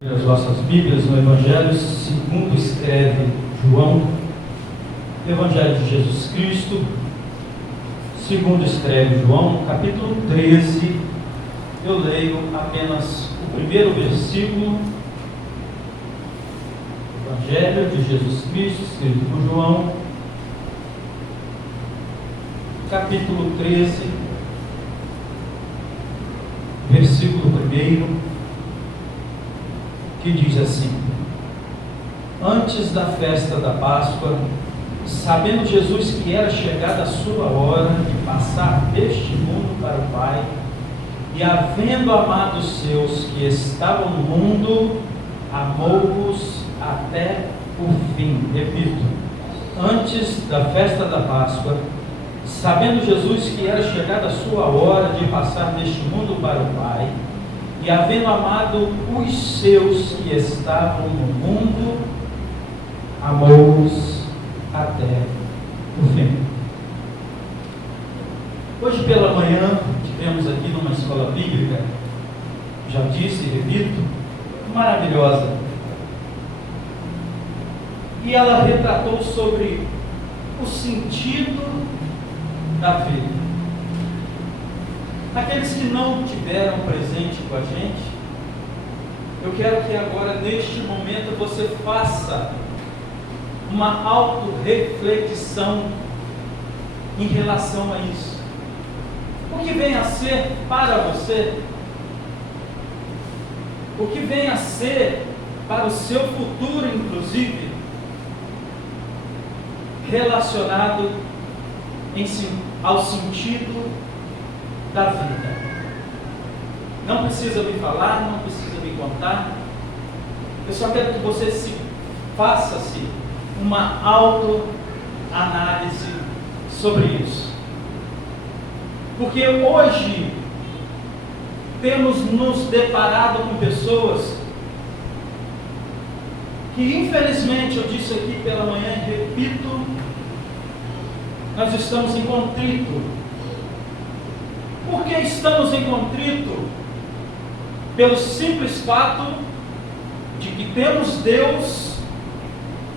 As vossas Bíblias no Evangelho segundo escreve João, Evangelho de Jesus Cristo, segundo escreve João, capítulo 13. Eu leio apenas o primeiro versículo. Evangelho de Jesus Cristo, escrito por João, capítulo 13, versículo 1. Que diz assim: Antes da festa da Páscoa, sabendo Jesus que era chegada a sua hora de passar deste mundo para o Pai, e havendo amado os seus que estavam no mundo, amou-os até o fim. Repito: antes da festa da Páscoa, sabendo Jesus que era chegada a sua hora de passar deste mundo para o Pai, e havendo amado os seus que estavam no mundo, amou-os até o fim. Hoje pela manhã tivemos aqui numa escola bíblica, já disse e repito, maravilhosa. E ela retratou sobre o sentido da vida. Aqueles que não tiveram presente com a gente, eu quero que agora, neste momento, você faça uma autorreflexão em relação a isso. O que vem a ser para você, o que vem a ser para o seu futuro, inclusive, relacionado ao sentido da vida. Não precisa me falar, não precisa me contar. Eu só quero que você faça-se uma autoanálise sobre isso. Porque hoje temos nos deparado com pessoas que, infelizmente, eu disse aqui pela manhã e repito, nós estamos em contrito. Por que estamos em contrito? Pelo simples fato de que temos Deus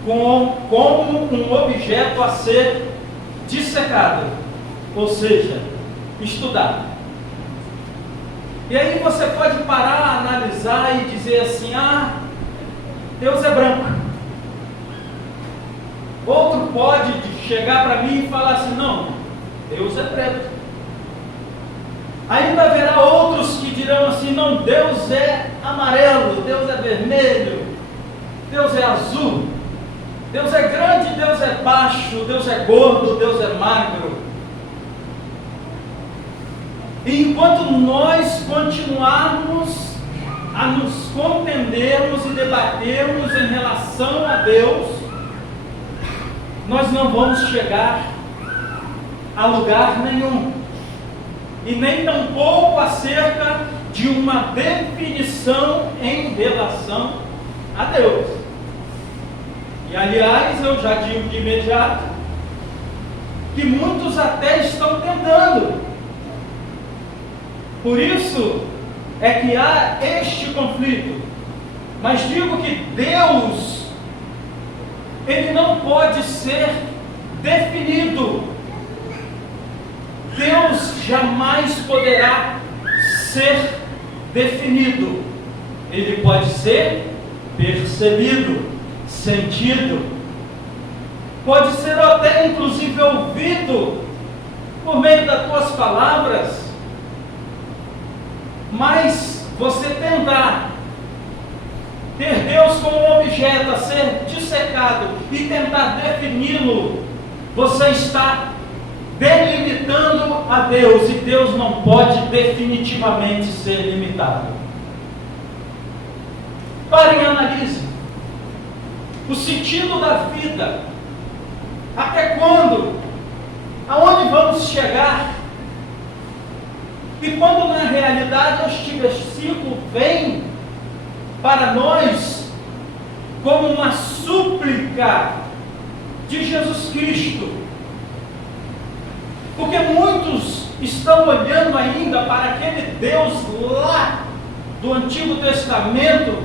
como um objeto a ser dissecado, ou seja, estudado. E aí você pode parar, analisar e dizer assim: Deus é branco. Outro pode chegar para mim e falar assim: não, Deus é preto. Ainda haverá outros que dirão assim: não, Deus é amarelo, Deus é vermelho, Deus é azul, Deus é grande, Deus é baixo, Deus é gordo, Deus é magro. E enquanto nós continuarmos a nos contendermos e debatermos em relação a Deus, nós não vamos chegar a lugar nenhum. E nem tampouco acerca de uma definição em relação a Deus. E aliás, eu já digo de imediato que muitos até estão tentando. Por isso é que há este conflito. Mas digo que Deus, ele não pode ser definido. Deus jamais poderá ser definido. Ele pode ser percebido, sentido, pode ser até inclusive ouvido por meio das tuas palavras. Mas você tentar ter Deus como um objeto a ser dissecado e tentar defini-lo, você está delimitando a Deus, e Deus não pode definitivamente ser limitado. Pare e analise o sentido da vida. Até quando? Aonde vamos chegar? E quando na realidade este versículo vem para nós como uma súplica de Jesus Cristo. Porque muitos estão olhando ainda para aquele Deus lá do Antigo Testamento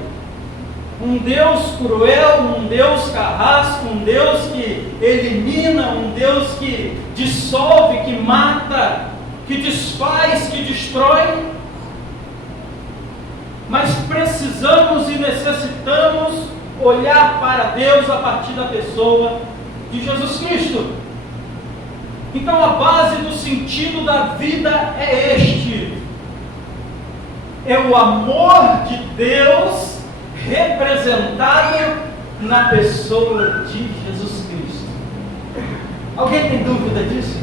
Um Deus cruel, um Deus carrasco, um Deus que elimina, um Deus que dissolve, que mata, que desfaz, que destrói. Mas precisamos e necessitamos olhar para Deus a partir da pessoa de Jesus Cristo. Então a base do sentido da vida é este: é o amor de Deus representado na pessoa de Jesus Cristo. Alguém tem dúvida disso?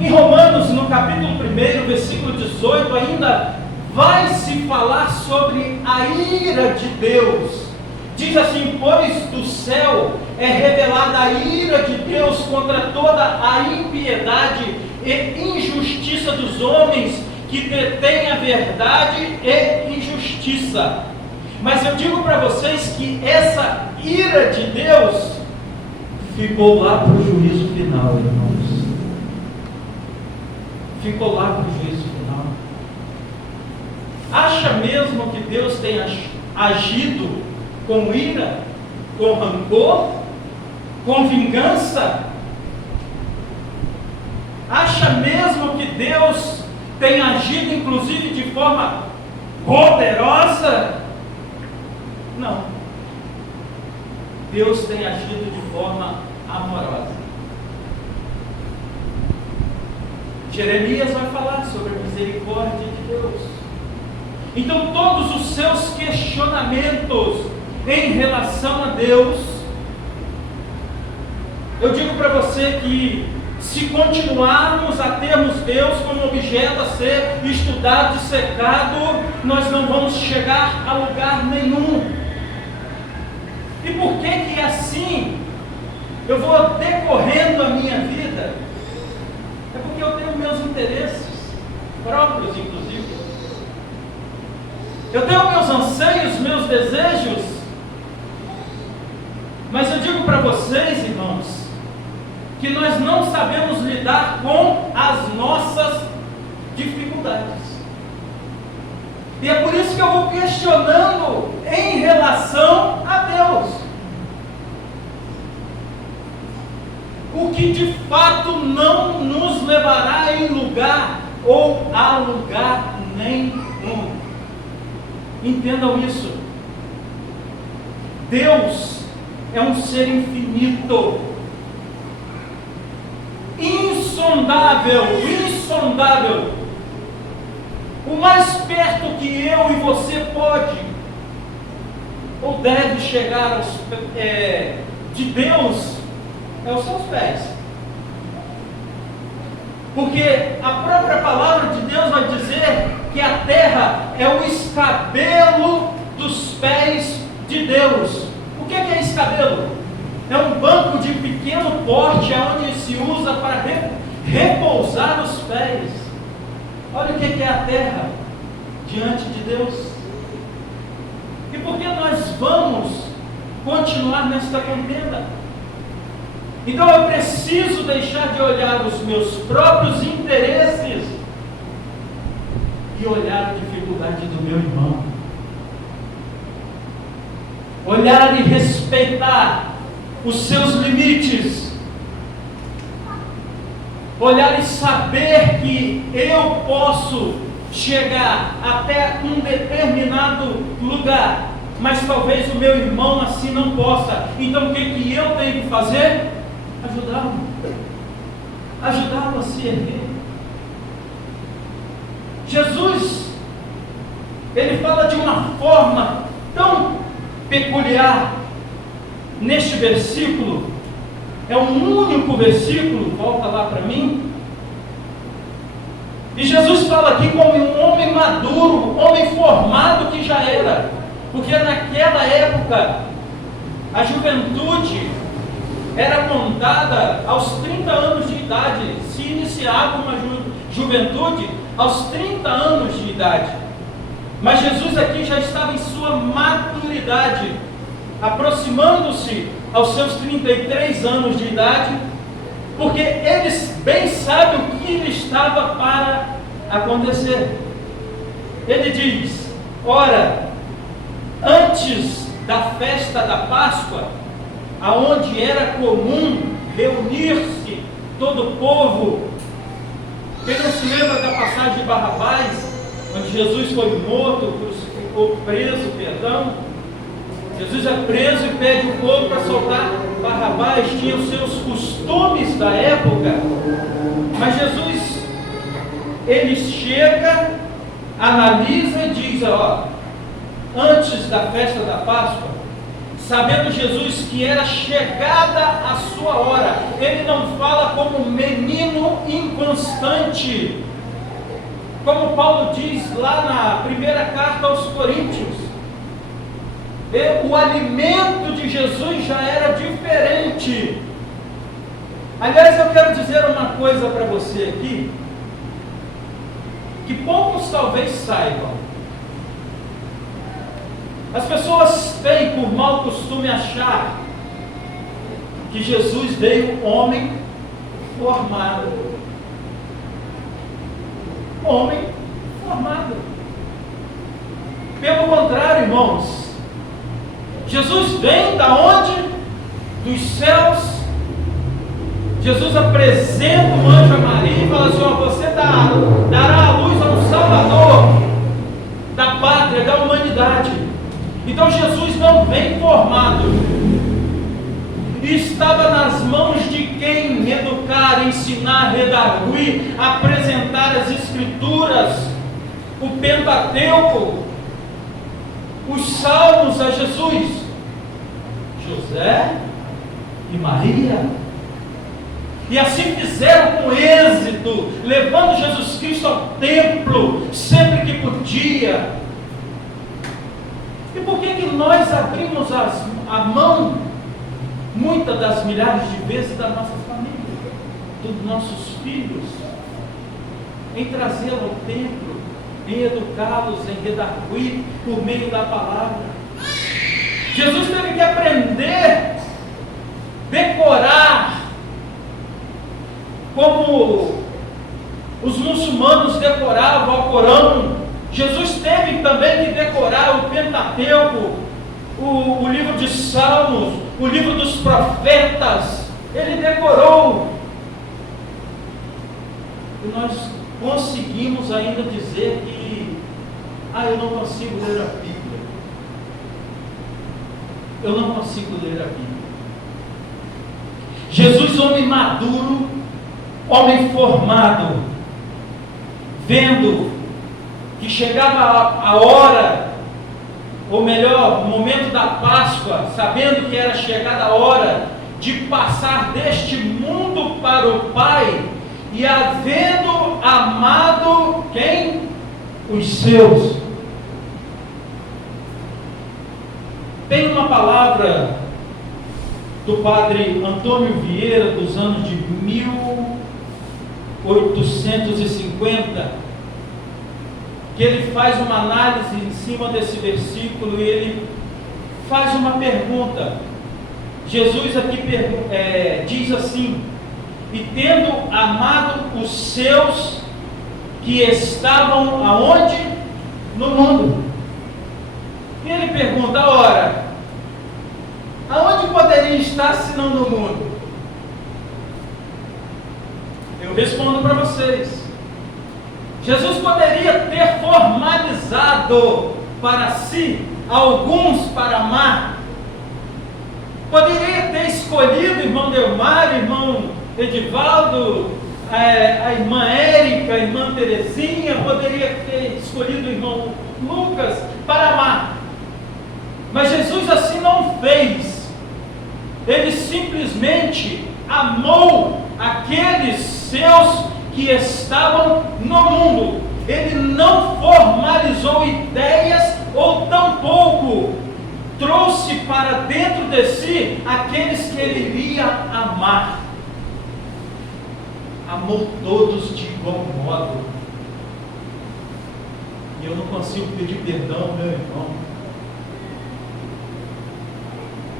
Em Romanos, no capítulo 1, versículo 18, ainda vai se falar sobre a ira de Deus. Diz assim: pois do céu é revelada a ira de Deus contra toda a impiedade e injustiça dos homens que detêm a verdade e injustiça. Mas eu digo para vocês que essa ira de Deus ficou lá para o juízo final, irmãos. Ficou lá para o juízo final. Acha mesmo que Deus tem agido com ira, com rancor, com vingança? Acha mesmo que Deus tem agido inclusive de forma poderosa? Não. Deus tem agido de forma amorosa. Jeremias vai falar sobre a misericórdia de Deus. Então todos os seus questionamentos em relação a Deus, eu digo para você que se continuarmos a termos Deus como objeto a ser estudado, dissecado, nós não vamos chegar a lugar nenhum. E por que assim eu vou decorrendo a minha vida? É porque eu tenho meus interesses próprios, inclusive. Eu tenho meus anseios, meus desejos. Mas eu digo para vocês, irmãos, que nós não sabemos lidar com as nossas dificuldades. E é por isso que eu vou questionando em relação a Deus. O que de fato não nos levará em lugar ou a lugar nenhum. Entendam isso. Deus é um ser infinito, insondável, insondável. O mais perto que eu e você pode ou deve chegar de Deus é os seus pés. Porque a própria palavra de Deus vai dizer que a terra é o escabelo dos pés de Deus. O que é escabelo? É um banco de pequeno porte onde se usa para repousar os pés. Olha o que é a terra diante de Deus. E por que nós vamos continuar nesta contenda? Então eu preciso deixar de olhar os meus próprios interesses e olhar a dificuldade do meu irmão. Olhar e respeitar os seus limites. Olhar e saber que eu posso chegar até um determinado lugar, mas talvez o meu irmão assim não possa. Então o que eu tenho que fazer? Ajudá-lo. Ajudá-lo a se erguer. Jesus, ele fala de uma forma tão peculiar neste versículo. É um único versículo, volta lá para mim. E Jesus fala aqui como um homem maduro, homem formado que já era. Porque naquela época, a juventude era contada aos 30 anos de idade. Se iniciava uma juventude aos 30 anos de idade. Mas Jesus aqui já estava em sua maturidade, aproximando-se aos seus 33 anos de idade, porque ele bem sabe o que lhe estava para acontecer. Ele diz: ora, antes da festa da Páscoa, aonde era comum reunir-se todo o povo. Quem não se lembra da passagem de Barrabás, onde Jesus foi morto, ou preso, perdão? Jesus é preso e pede o povo para soltar Barrabás. Tinha os seus costumes da época, mas Jesus, ele chega, analisa e diz: ó, antes da festa da Páscoa, sabendo Jesus que era chegada a sua hora, ele não fala como menino inconstante, como Paulo diz lá na primeira carta aos Coríntios. O alimento de Jesus já era diferente. Aliás, eu quero dizer uma coisa para você aqui, que poucos talvez saibam. As pessoas têm por mau costume achar que Jesus veio homem formado. Homem formado. Pelo contrário, irmãos, Jesus vem da onde? Dos céus. Jesus apresenta o anjo a Maria e fala assim: ó, você dará à luz a um Salvador da pátria, da humanidade. Então Jesus não vem formado. E estava nas mãos de quem educar, ensinar, redarguir, apresentar as Escrituras, o Pentateuco, os Salmos a Jesus? José e Maria. E assim fizeram com êxito, levando Jesus Cristo ao templo sempre que podia. E por que nós abrimos a mão, muitas das milhares de vezes, da nossa família, dos nossos filhos, em trazê-los ao templo, em educá-los, em redarguir por meio da palavra? Jesus teve que aprender, decorar, como os muçulmanos decoravam o Corão. Jesus teve também que decorar o Pentateuco, o livro de Salmos, o livro dos profetas. Ele decorou. E nós conseguimos ainda dizer que eu não consigo ler a Bíblia. Eu não consigo ler a Bíblia. Jesus, homem maduro, homem formado, vendo que chegava a hora, ou melhor, o momento da Páscoa, sabendo que era chegada a hora de passar deste mundo para o Pai, e havendo amado quem? Os seus. Tem uma palavra do padre Antônio Vieira, dos anos de 1850, que ele faz uma análise em cima desse versículo e ele faz uma pergunta. Jesus aqui diz assim: e tendo amado os seus que estavam aonde? No mundo. E ele pergunta: ora, aonde poderia estar se não no mundo? Eu respondo para vocês: Jesus poderia ter formalizado para si alguns para amar. Poderia ter escolhido irmão Delmar, irmão Edivaldo, a irmã Érica, a irmã Terezinha, poderia ter escolhido o irmão Lucas para amar. Mas Jesus assim não fez. Ele simplesmente amou aqueles seus que estavam no mundo. Ele não formalizou ideias, ou tampouco trouxe para dentro de si aqueles que ele iria amar. Amou todos de igual modo. E eu não consigo pedir perdão, meu irmão.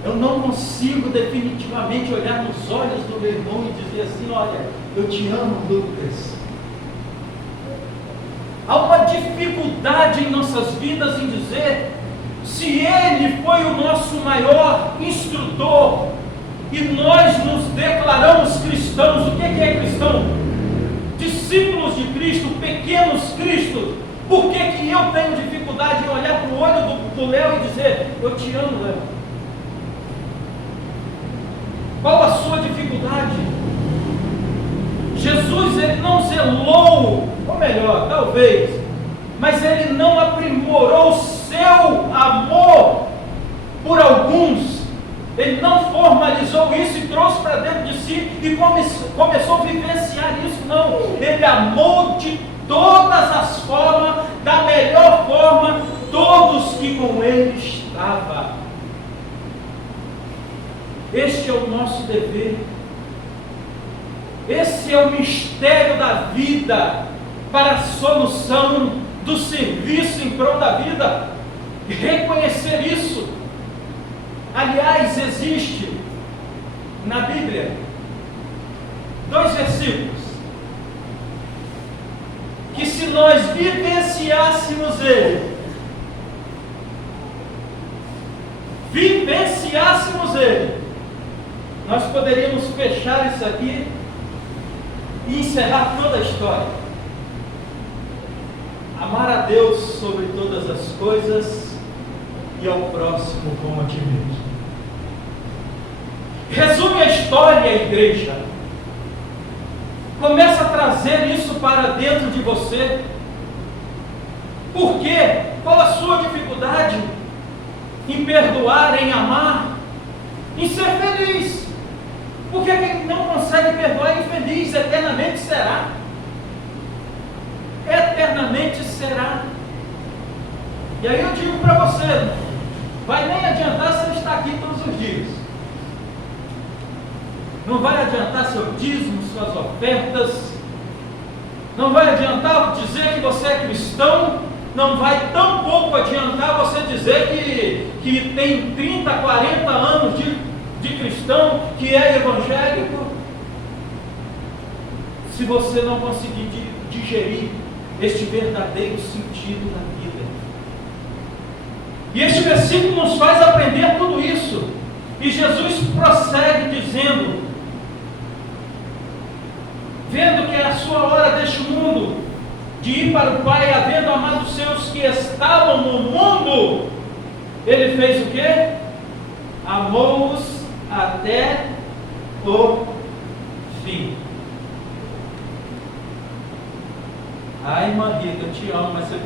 Eu não consigo definitivamente olhar nos olhos do meu irmão e dizer assim: olha, eu te amo, Lucas. Há uma dificuldade em nossas vidas em dizer: Se Ele foi o nosso maior instrutor, e nós nos declaramos cristãos, o que é cristão? Discípulos de Cristo, pequenos Cristos. Por que eu tenho dificuldade em olhar para o olho do Léo e dizer, eu te amo, Léo? Qual a sua dificuldade? Jesus, Ele não zelou, ou melhor, talvez, mas Ele não aprimorou o seu amor por alguns. Ele não formalizou isso e trouxe para dentro de si e começou a vivenciar isso, não. Ele amou de todas as formas, da melhor forma, todos que com Ele estavam. Este é o nosso dever. Esse é o mistério da vida para a solução do serviço em prol da vida. Reconhecer isso. Aliás, existe na Bíblia 2 versículos que, se nós vivenciássemos ele, nós poderíamos fechar isso aqui e encerrar toda a história. Amar a Deus sobre todas as coisas e ao próximo como a ti mesmo. Resume a história, igreja. Começa a trazer isso para dentro de você. Por quê? Qual a sua dificuldade em perdoar, em amar, em ser feliz? Porque quem não consegue perdoar é infeliz, eternamente será. Eternamente será. E aí eu digo para você, vai nem adiantar você estar aqui todos os dias. Não vai adiantar seu dízimo, suas ofertas. Não vai adiantar dizer que você é cristão. Não vai tão pouco adiantar você dizer que tem 30, 40 anos de cristão, que é evangélico, se você não conseguir digerir este verdadeiro sentido da vida. E este versículo nos faz aprender tudo isso. E Jesus prossegue dizendo, vendo que é a sua hora deste mundo, de ir para o Pai, havendo amado os seus que estavam no mundo, Ele fez o quê? Amou-os até o fim. Ai, irmã Rita, eu te amo, mas você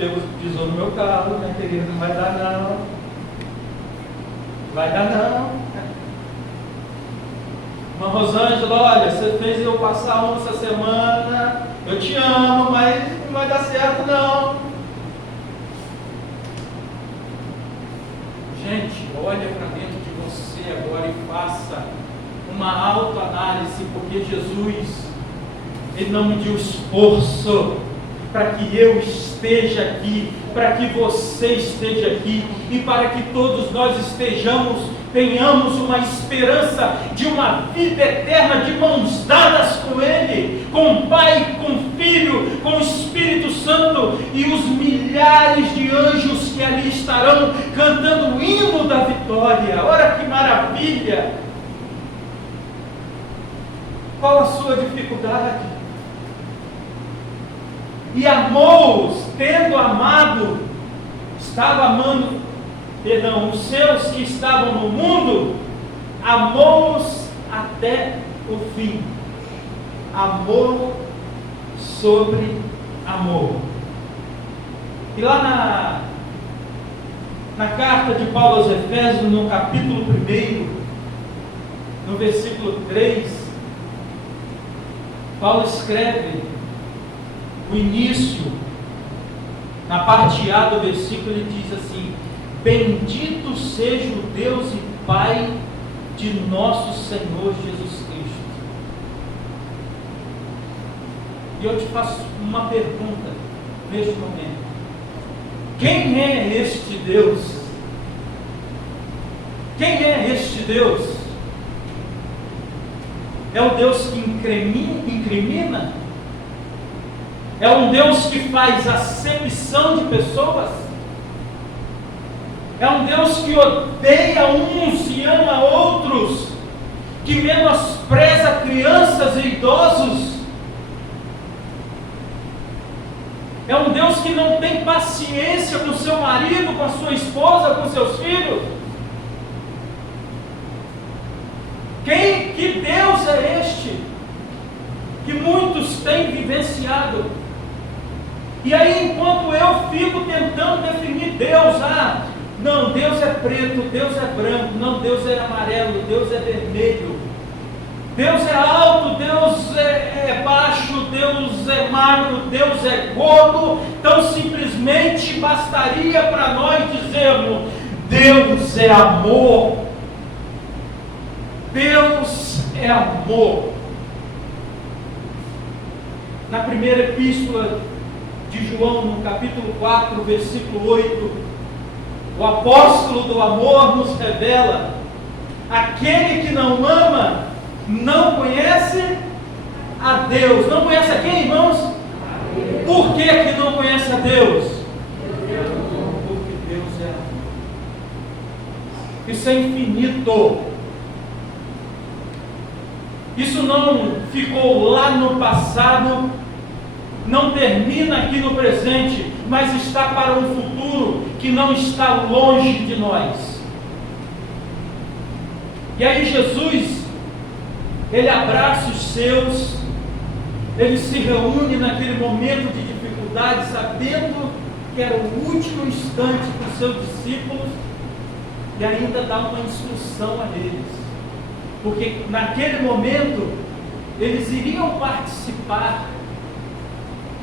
pisou no meu carro, minha querida, não vai dar não. Vai dar não. Irmã Rosângela, olha, você fez eu passar uma essa semana, eu te amo, mas não vai dar certo não. Gente, olha para dentro de você agora e faça uma autoanálise, porque Jesus, Ele não mediu esforço para que eu esteja aqui, para que você esteja aqui e para que todos nós tenhamos uma esperança de uma vida eterna de mãos dadas com Ele, com o Pai, com o Filho, com o Espírito Santo e os milhares de anjos que ali estarão cantando o hino da vitória. Olha que maravilha! Qual a sua dificuldade? E amou-os, tendo amado, estava amando, os seus que estavam no mundo, amou-os até o fim. Amor sobre amor. E lá na carta de Paulo aos Efésios, no capítulo 1, no versículo 3, Paulo escreve o início, na parte A do versículo, ele diz assim: bendito seja o Deus e Pai de nosso Senhor Jesus Cristo. E eu te faço uma pergunta neste momento: quem é este Deus? Quem é este Deus? É o Deus que incrimina? É um Deus que faz acepção de pessoas? É um Deus que odeia uns e ama outros, que menospreza crianças e idosos. É um Deus que não tem paciência com seu marido, com a sua esposa, com seus filhos. Que Deus é este que muitos têm vivenciado? E aí, enquanto eu fico tentando definir Deus, não, Deus é preto, Deus é branco, não, Deus é amarelo, Deus é vermelho, Deus é alto, Deus é baixo, Deus é magro, Deus é gordo. Então simplesmente bastaria para nós dizermos: Deus é amor. Deus é amor. Na primeira epístola de João, no capítulo 4, versículo 8, o apóstolo do amor nos revela: aquele que não ama não conhece a Deus. Não conhece a quem, irmãos? Por que não conhece a Deus? Porque Deus é amor. Isso é infinito. Isso não ficou lá no passado, não termina aqui no presente, mas está para um futuro que não está longe de nós. E aí Jesus, Ele abraça os seus, Ele se reúne naquele momento de dificuldade, sabendo que era o último instante para os seus discípulos, e ainda dá uma instrução a eles. Porque naquele momento, eles iriam participar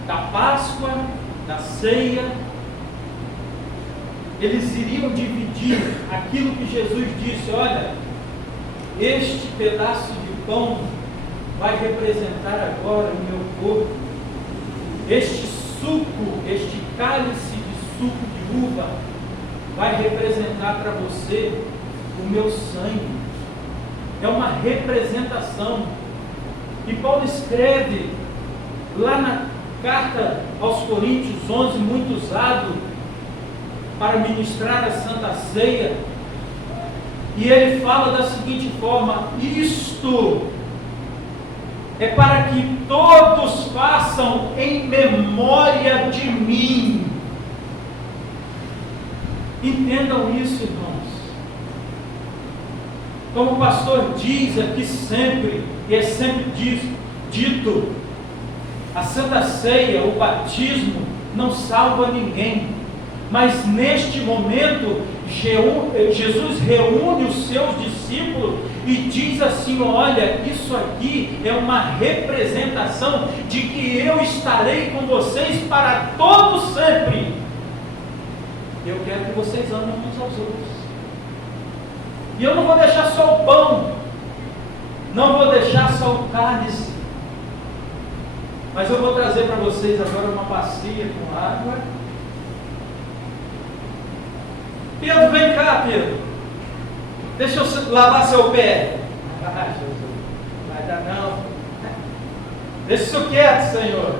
da Páscoa, da ceia, eles iriam dividir aquilo que Jesus disse: olha, este pedaço de pão vai representar agora o meu corpo, este suco, este cálice de suco de uva, vai representar para você o meu sangue. É uma representação. E Paulo escreve lá na carta aos Coríntios 11, muito usado para ministrar a Santa Ceia, e ele fala da seguinte forma: isto é para que todos façam em memória de mim. Entendam isso, irmãos. Como o pastor diz aqui sempre, e é sempre dito, a Santa Ceia, o batismo, não salva ninguém. Mas neste momento, Jesus reúne os seus discípulos e diz assim: olha, isso aqui é uma representação de que eu estarei com vocês para todo sempre. Eu quero que vocês amem uns aos outros. E eu não vou deixar só o pão, não vou deixar só o cálice, mas eu vou trazer para vocês agora uma bacia com água. Pedro, vem cá, Pedro, deixa eu lavar seu pé. Ah, Jesus, não vai dar não. Deixa isso quieto, Senhor,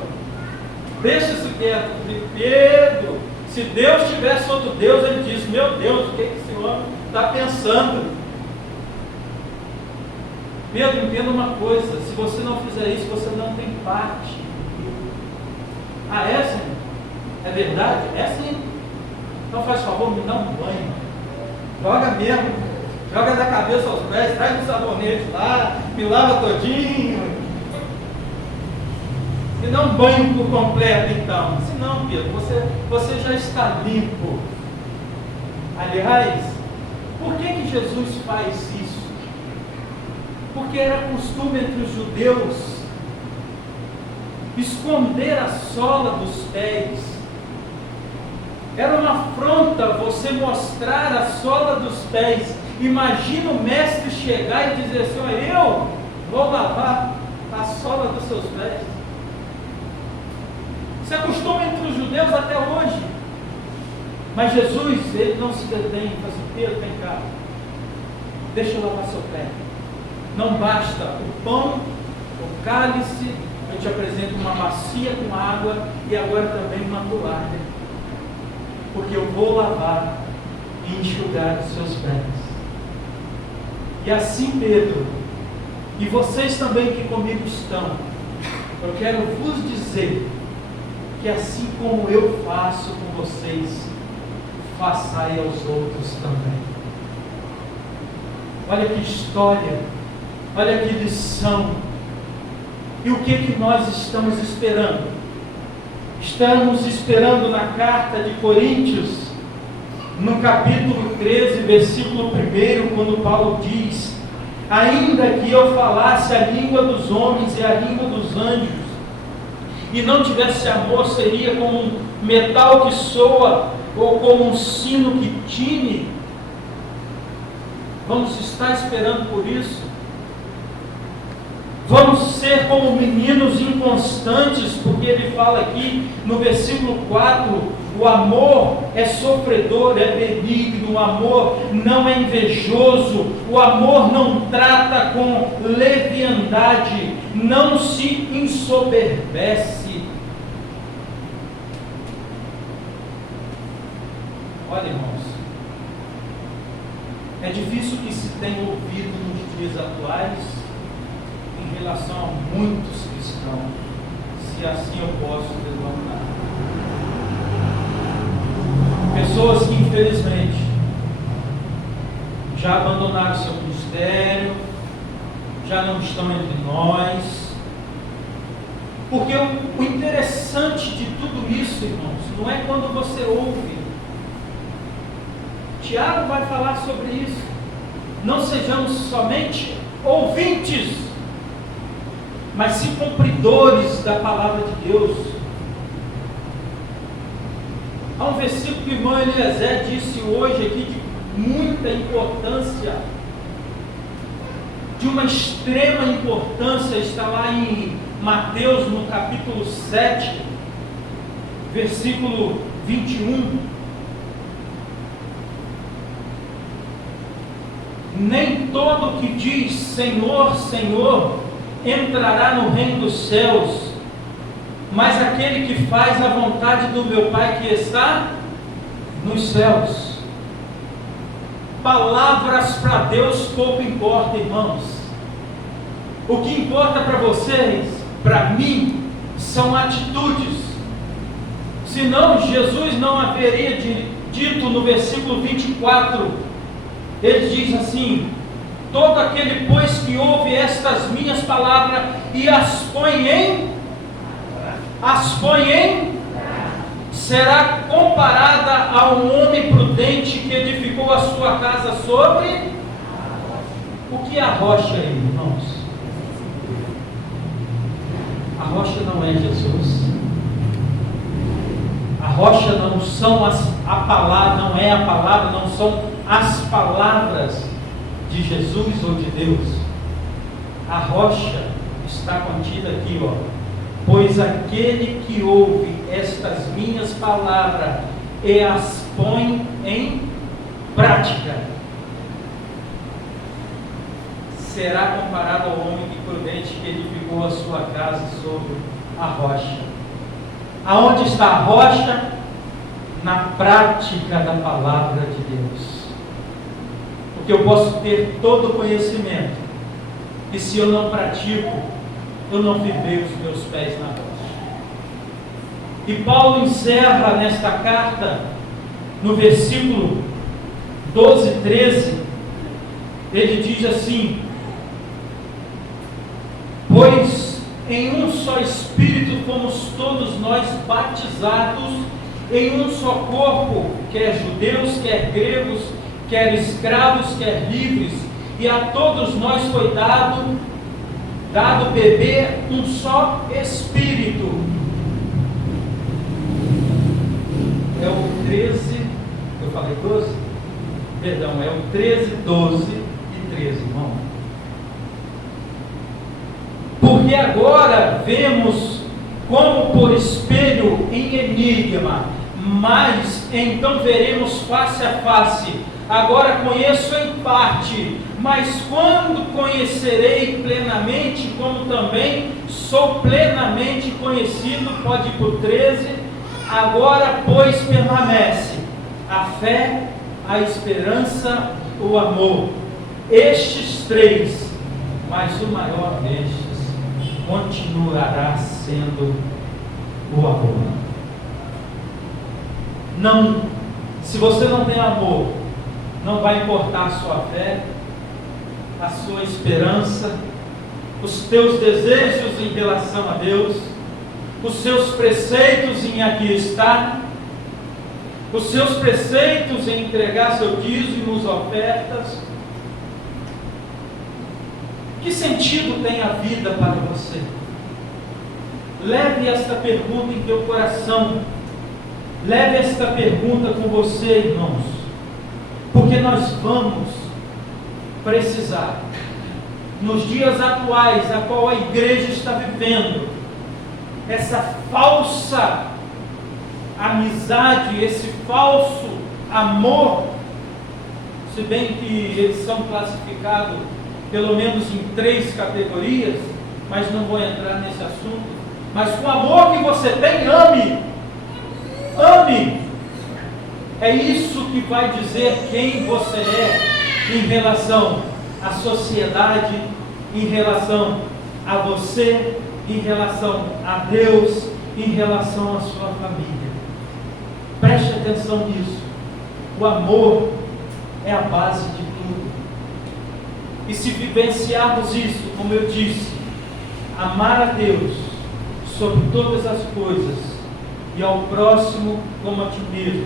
deixa isso quieto. Pedro, se Deus tivesse outro Deus, ele disse: meu Deus, o que esse homem está pensando? Pedro, entenda uma coisa: se você não fizer isso, você não tem parte. Ah, é, Senhor? É verdade? É sim. Então faz favor, me dá um banho. Joga mesmo. Joga da cabeça aos pés, traz um sabonete lá, me lava todinho. E dá um banho por completo, então. Se não, Pedro, você já está limpo. Aliás, por que Jesus faz isso? Porque era costume entre os judeus esconder a sola dos pés. Era uma afronta você mostrar a sola dos pés. Imagina o mestre chegar e dizer assim: olha, eu vou lavar a sola dos seus pés. Isso é costume entre os judeus até hoje. Mas Jesus, ele não se detém e fala assim: Pedro, vem cá, deixa eu lavar seu pé. Não basta o pão, o cálice, eu te apresento uma bacia com água e agora também uma toalha, porque eu vou lavar e enxugar os seus pés. E assim, Pedro, e vocês também que comigo estão, eu quero vos dizer que assim como eu faço com vocês, façai aos outros também. Olha que história, olha que lição. E o que nós estamos esperando? Estamos esperando na carta de Coríntios, no capítulo 13, versículo 1, quando Paulo diz: ainda que eu falasse a língua dos homens e a língua dos anjos, e não tivesse amor, seria como um metal que soa, ou como um sino que tine. Vamos estar esperando por isso? Vamos ser como meninos inconstantes, porque ele fala aqui no versículo 4, o amor é sofredor, é benigno, o amor não é invejoso, o amor não trata com leviandade, não se ensoberbece. Olha, irmãos, é difícil que se tenha ouvido nos dias atuais em relação a muitos cristãos, se assim eu posso levantar. Pessoas que infelizmente já abandonaram seu ministério, já não estão entre nós, porque o interessante de tudo isso, irmãos, não é quando você ouve. Tiago vai falar sobre isso. Não sejamos somente ouvintes, mas sim cumpridores da palavra de Deus. Há um versículo que o irmão Eliezer disse hoje aqui de muita importância, de uma extrema importância, está lá em Mateus, no capítulo 7, versículo 21. Nem todo que diz Senhor, Senhor, entrará no reino dos céus, mas aquele que faz a vontade do meu Pai que está nos céus. Palavras para Deus pouco importa, irmãos. O que importa para vocês, para mim, são atitudes. Senão Jesus não haveria dito no versículo 24, ele diz assim: todo aquele, pois, que ouve estas minhas palavras e as põe em, será comparada a um homem prudente que edificou a sua casa sobre o que é a rocha aí, irmãos? A rocha não é Jesus. A rocha não são a palavra, não é a palavra, não são as palavras de Jesus ou de Deus. A rocha está contida aqui, ó. Pois aquele que ouve estas minhas palavras e as põe em prática, será comparado ao homem prudente que edificou a sua casa sobre a rocha. Aonde está a rocha? Na prática da palavra de Deus. Porque eu posso ter todo o conhecimento, e se eu não pratico, eu não firmei os meus pés na rocha. E Paulo encerra nesta carta, no versículo 12, 13, ele diz assim: pois em um só Espírito fomos todos nós batizados em um só corpo, quer judeus, quer gregos, quer escravos, quer livres, e a todos nós foi dado beber um só Espírito. É o 13, eu falei 12? Perdão, é o 13, 12 e 13, irmão. Porque agora vemos como por espelho em enigma, mas então veremos face a face. Agora conheço em parte, mas quando conhecerei plenamente, como também sou plenamente conhecido. Pode ir para o 13. Agora, pois, permanece a fé, a esperança, o amor. Estes três, mas o maior destes continuará sendo o amor. Não, se você não tem amor, não vai importar a sua fé, a sua esperança, os teus desejos em relação a Deus, os seus preceitos em aqui estar, os seus preceitos em entregar seus dízimos, ofertas. Que sentido tem a vida para você? Leve esta pergunta em teu coração. Leve esta pergunta com você, irmãos, porque nós vamos precisar, nos dias atuais, a qual a igreja está vivendo, essa falsa amizade, esse falso amor, se bem que eles são classificados pelo menos em 3 categorias, mas não vou entrar nesse assunto. Mas com o amor que você tem, ame. Ame. É isso que vai dizer quem você é em relação à sociedade, em relação a você, em relação a Deus, em relação à sua família. Preste atenção nisso. O amor é a base de tudo. E se vivenciarmos isso, como eu disse, amar a Deus sobre todas as coisas e ao próximo como a ti mesmo,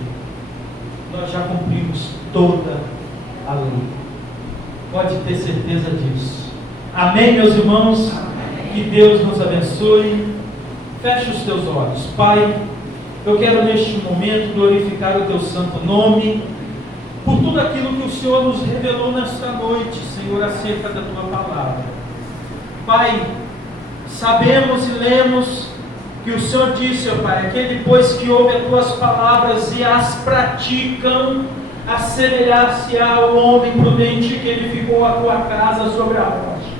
nós já cumprimos toda a lei. Pode ter certeza disso. Amém, meus irmãos? Amém. Que Deus nos abençoe. Feche os teus olhos. Pai, eu quero neste momento glorificar o teu santo nome por tudo aquilo que o Senhor nos revelou nesta noite, Senhor, acerca da tua palavra. Pai, sabemos e lemos que o Senhor disse, ó Pai, aquele depois que ouve as tuas palavras e as praticam, assemelhar-se-á ao homem prudente que edificou a tua casa sobre a rocha.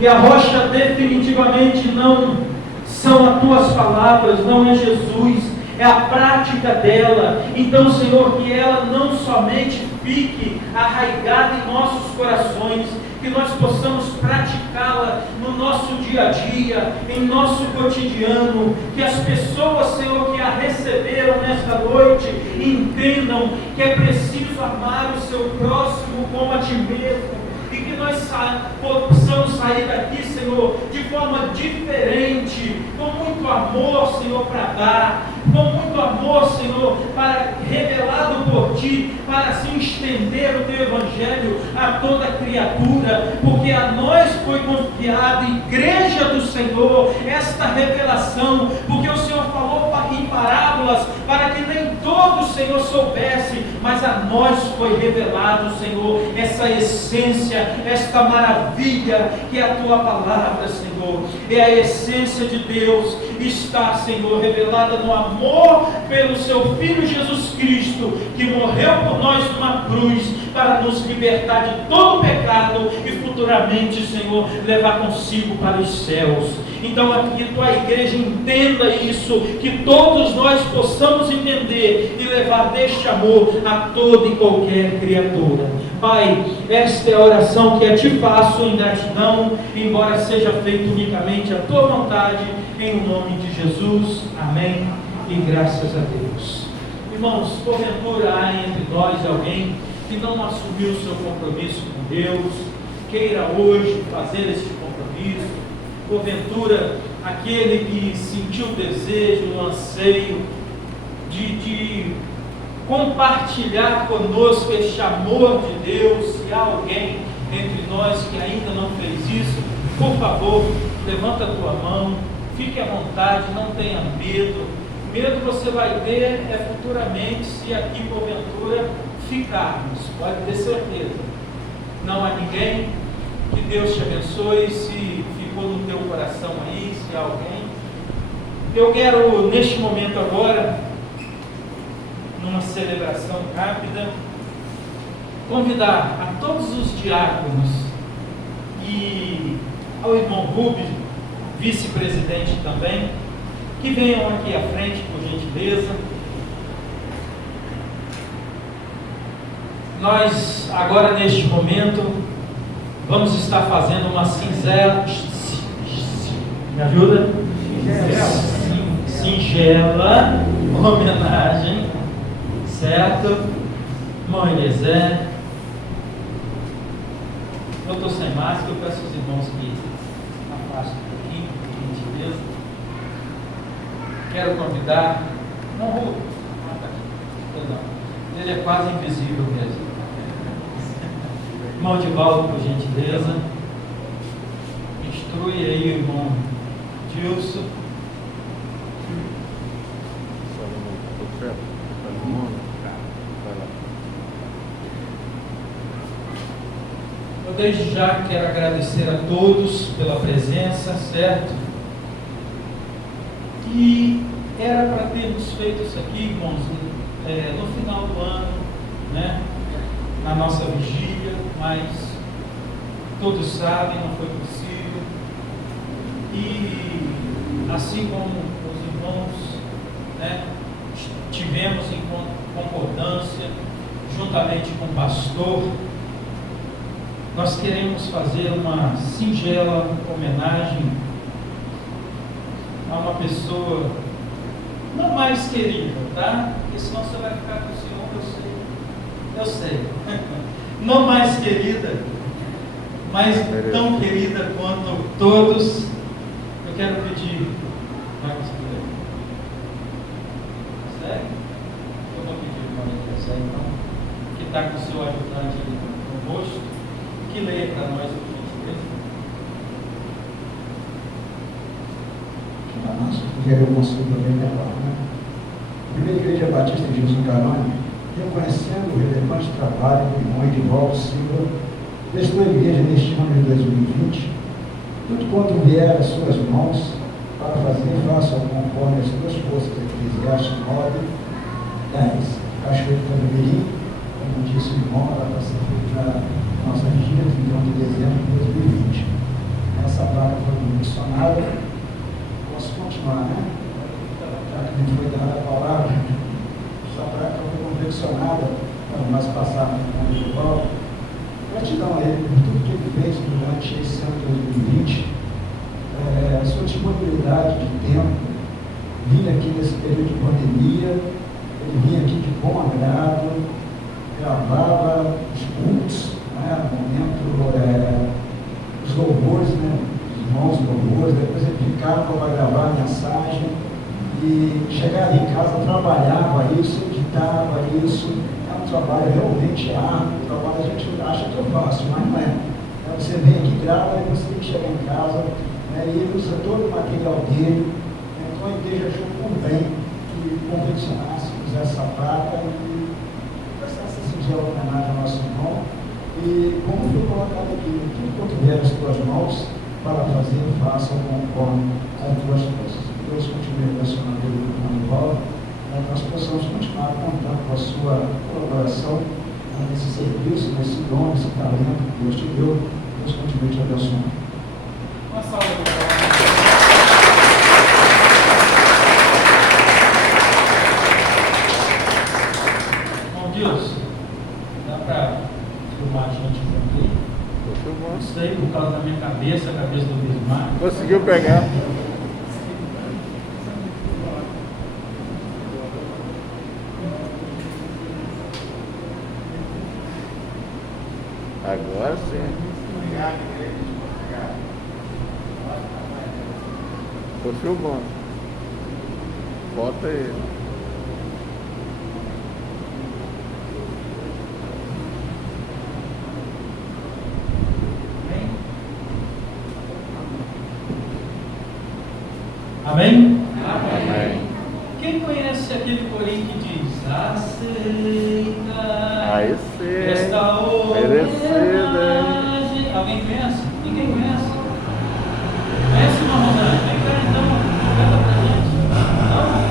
E a rocha definitivamente não são as tuas palavras, não é Jesus, é a prática dela. Então, Senhor, que ela não somente fique arraigada em nossos corações, que nós possamos praticá-la no nosso dia a dia, em nosso cotidiano, que as pessoas, Senhor, que a receberam nesta noite, entendam que é preciso amar o seu próximo como a ti mesmo, e que nós possamos sair daqui, Senhor, de forma diferente, com muito amor, Senhor, para dar, com muito amor, Senhor, para revelado por Ti, para assim estender o Teu Evangelho a toda criatura, porque a nós foi confiada, Igreja do Senhor, esta revelação, porque o Senhor falou em parábolas, para que nem todo o Senhor soubesse, mas a nós foi revelado, Senhor, essa essência, esta maravilha que é a Tua palavra, Senhor. É a essência de Deus, está, Senhor, revelada no amor pelo Seu Filho Jesus Cristo, que morreu por nós numa cruz, para nos libertar de todo pecado e futuramente, Senhor, levar consigo para os céus. Então, que Tua igreja entenda isso, que todos nós possamos entender e levar deste amor a toda e qualquer criatura. Pai, esta é a oração que eu te faço em gratidão, embora seja feita unicamente a Tua vontade, em nome de Jesus. Amém e graças a Deus. Irmãos, porventura há entre nós alguém que não assumiu o seu compromisso com Deus, queira hoje fazer este compromisso, porventura aquele que sentiu o desejo, o anseio de compartilhar conosco este amor de Deus. Se há alguém entre nós que ainda não fez isso, por favor, levanta a tua mão, fique à vontade, não tenha medo. Medo você vai ter futuramente, se aqui porventura ficarmos, pode ter certeza. Não há ninguém. Que Deus te abençoe. Se ficou no teu coração aí, se há alguém, eu quero neste momento agora, numa celebração rápida, convidar a todos os diáconos e ao irmão Rubens, vice-presidente também, que venham aqui à frente, por gentileza. Nós, agora neste momento, vamos estar fazendo uma singela. Me ajuda? Singela homenagem, certo? Irmão Eliezer. Eu estou sem máscara, eu peço aos irmãos que afastem um pouquinho, por gentileza. Quero convidar. Não, perdão. Ele é quase invisível mesmo. Irmão Divaldo, por gentileza. Instrui aí o irmão Dilson. Eu desde já quero agradecer a todos pela presença, certo? E era para termos feito isso aqui, irmãos, no final do ano, né? Na nossa vigília, mas todos sabem, não foi possível. E assim como os irmãos, né, tivemos em concordância, juntamente com o pastor, nós queremos fazer uma singela homenagem a uma pessoa não mais querida, tá? Porque senão você vai ficar com o Senhor, eu sei. Não mais querida, mas tão querida quanto todos. Eu quero pedir, Marcos, consegue? Eu vou pedir para ele, então, que está com o seu ajudante ali no rosto, que leia para nós o que quero o conselho também levar, né? Primeira Igreja Batista de Jesus Carone, reconhecendo o relevante trabalho do irmão Edivaldo Silva, prestou a igreja neste ano de 2020, tudo quanto vier às suas mãos, para fazer faça conforme as suas forças, Eclesiastes 9, 10. Cachoeiro Mirim, como disse o irmão, ela vai ser feita na nossa vigília, 31 de dezembro de 2020. Essa placa foi mencionada. Posso continuar, né? Já que me foi dada a palavra, essa placa foi confeccionada para nós passarmos no Edivaldo. Gratidão a ele por tudo que ele fez durante esse ano de 2020, a sua disponibilidade de tempo, vir aqui nesse período de pandemia, ele vinha aqui de bom agrado, gravava os cultos, né, no momento, os louvores, né, os irmãos louvores, depois ele ficava para gravar a mensagem, e chegava em casa, trabalhava isso, editava isso. É um trabalho realmente árduo, um trabalho a gente acha que é fácil, mas não é. Você vem aqui, grava, e você tem que chegar em casa, né, e ele usa todo o material dele. Então a igreja achou por bem que confeccionássemos essa placa e prestasse essa singela homenagem ao nosso irmão. E como foi colocado aqui, tudo quanto vier às tuas mãos para fazer, faça conforme as tuas forças. Deus continue relacionando ele com o Edivaldo, para que nós possamos continuar contando com a sua colaboração nesse serviço, nesse dom, nesse talento que Deus te deu. Deus continue te abençoando. Uma salva de palmas. Bom, Deus, dá para filmar a gente aqui? Não sei, por causa da minha cabeça, a cabeça do Bismarck. Conseguiu pegar? Agora sim. Tô filmando. Bota ele. Amém? Amém. Quem conhece aquele corinho que diz: aceita Aí sim. esta Merecida. homenagem? Alguém conhece? Ninguém conhece? Conhece uma homenagem? Vem cá então, canta pra gente. Não?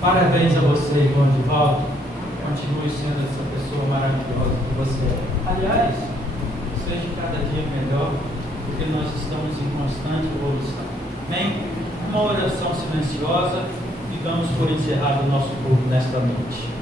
Parabéns a você, irmão Divaldo. Continue sendo essa pessoa maravilhosa que você é. Aliás, seja cada dia melhor, porque nós estamos em constante evolução. Amém? Uma oração silenciosa e damos por encerrado o nosso culto nesta noite.